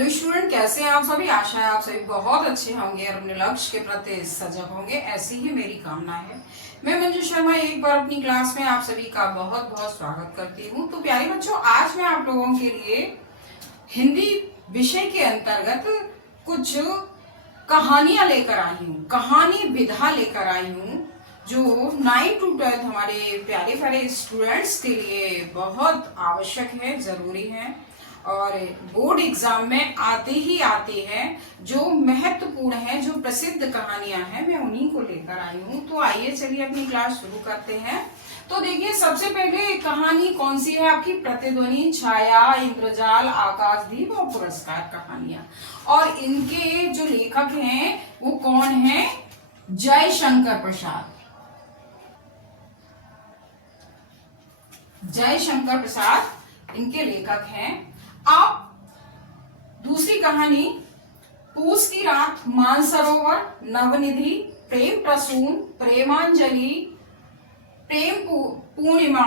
Hello student, कैसे हैं आप सभी। आशा है आप सभी बहुत अच्छे होंगे और अपने लक्ष्य के प्रति सजग होंगे, ऐसी ही मेरी कामना है। मैं मंजू शर्मा एक बार अपनी क्लास में आप सभी का बहुत बहुत स्वागत करती हूँ। तो प्यारे बच्चों, आज मैं आप लोगों के लिए हिंदी विषय के अंतर्गत कुछ कहानियां लेकर आई हूँ, कहानी विधा लेकर आई हूँ, जो 9 to 12 हमारे प्यारे प्यारे स्टूडेंट्स के लिए बहुत आवश्यक है, जरूरी है और बोर्ड एग्जाम में आते ही आते हैं। जो महत्वपूर्ण है, जो प्रसिद्ध कहानियां हैं, मैं उन्हीं को लेकर आई हूँ। तो आइए चलिए अपनी क्लास शुरू करते हैं। तो देखिए, सबसे पहले कहानी कौन सी है आपकी, प्रतिध्वनि, छाया, इंद्रजाल, आकाशदीप और पुरस्कार कहानियां। और इनके जो लेखक हैं वो कौन है, जयशंकर प्रसाद। जयशंकर प्रसाद इनके लेखक हैं। अब दूसरी कहानी, पूस की रात, मानसरोवर, नवनिधि, प्रेम प्रसून, प्रेमांजलि, प्रेम पूर्णिमा,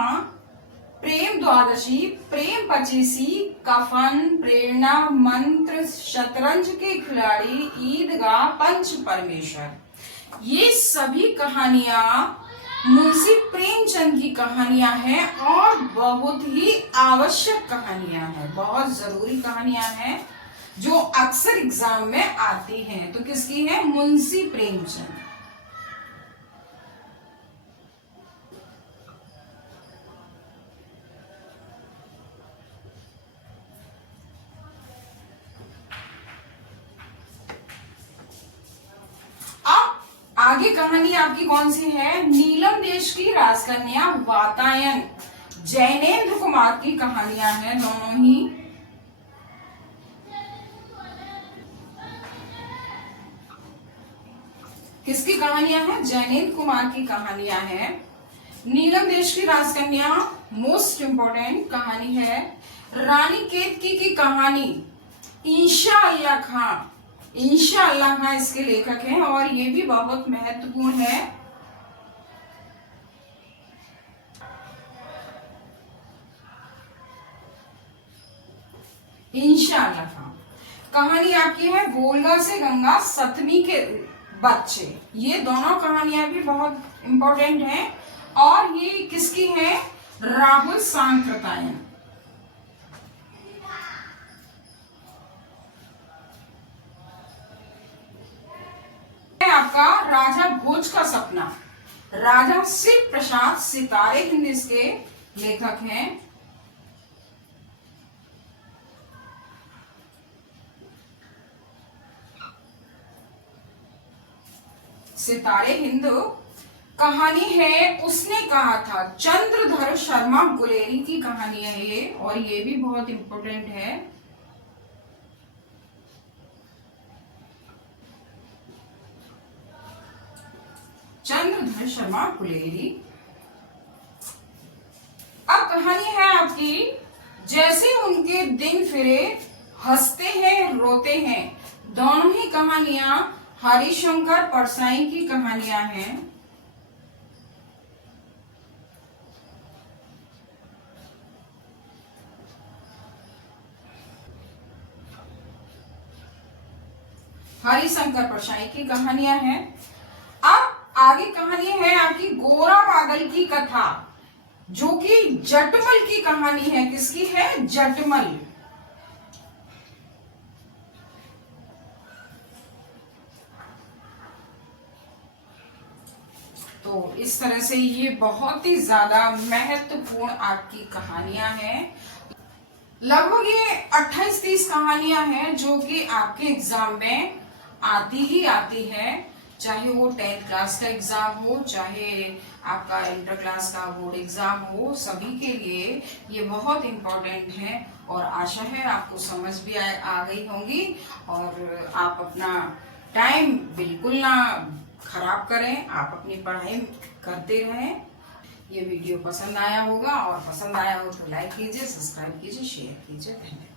प्रेम द्वादशी, प्रेम पचीसी, कफन, प्रेरणा, मंत्र, शतरंज के खिलाड़ी, ईदगाह, पंच परमेश्वर। ये सभी कहानियां मुंशी प्रेमचंद की कहानियां हैं और बहुत ही आवश्यक कहानियां हैं, बहुत जरूरी कहानियां हैं जो अक्सर एग्जाम में आती हैं। तो किसकी है, मुंशी प्रेमचंद। आगे कहानी आपकी कौन सी है, नीलम देश की राजकन्या, वातायन, जैनेन्द्र कुमार की कहानियां हैं दोनों ही। किसकी कहानियां हैं, जैनेन्द्र कुमार की कहानियां हैं। नीलम देश की राजकन्या मोस्ट इंपोर्टेंट कहानी है। रानी केतकी की कहानी, इंशाअल्लाह खां। इंशाअल्लाह खां इसके लेखक हैं और ये भी बहुत महत्वपूर्ण है। इंशाअल्लाह खां कहानी आपकी है। वोल्गा से गंगा, सतमी के बच्चे, ये दोनों कहानियां भी बहुत इंपॉर्टेंट हैं। और ये किसकी है, राहुल सांकृत्यायन। आपका राजा भोज का सपना, राजा शिव प्रसाद सितारे हिंद इसके लेखक हैं। सितारे हिंद कहानी है, उसने कहा था, चंद्रधर शर्मा गुलेरी की कहानी है ये, और ये भी बहुत इंपॉर्टेंट है। चंद्रधर शर्मा गुलेरी। अब कहानी है आपकी, जैसे उनके दिन फिरे, हंसते हैं रोते हैं। दोनों ही कहानियां हरिशंकर परसाई की कहानियां हैं। हरिशंकर परसाई की कहानियां हैं। अब आगे कहानी है आपकी, गोरा बादल की कथा, जो कि जटमल की कहानी है। किसकी है, जटमल। तो इस तरह से ये बहुत ही ज्यादा महत्वपूर्ण आपकी कहानियां हैं। लगभग ये 28-30 कहानियां हैं जो कि आपके एग्जाम में आती ही आती है, चाहे वो 10th क्लास का एग्जाम हो, चाहे आपका इंटर क्लास का बोर्ड एग्जाम हो, सभी के लिए ये बहुत इम्पोर्टेंट है। और आशा है आपको समझ भी आ गई होंगी और आप अपना टाइम बिल्कुल ना खराब करें, आप अपनी पढ़ाई करते रहें। ये वीडियो पसंद आया होगा और पसंद आया हो तो लाइक कीजिए, सब्सक्राइब कीजिए, शेयर कीजिए। धन्यवाद।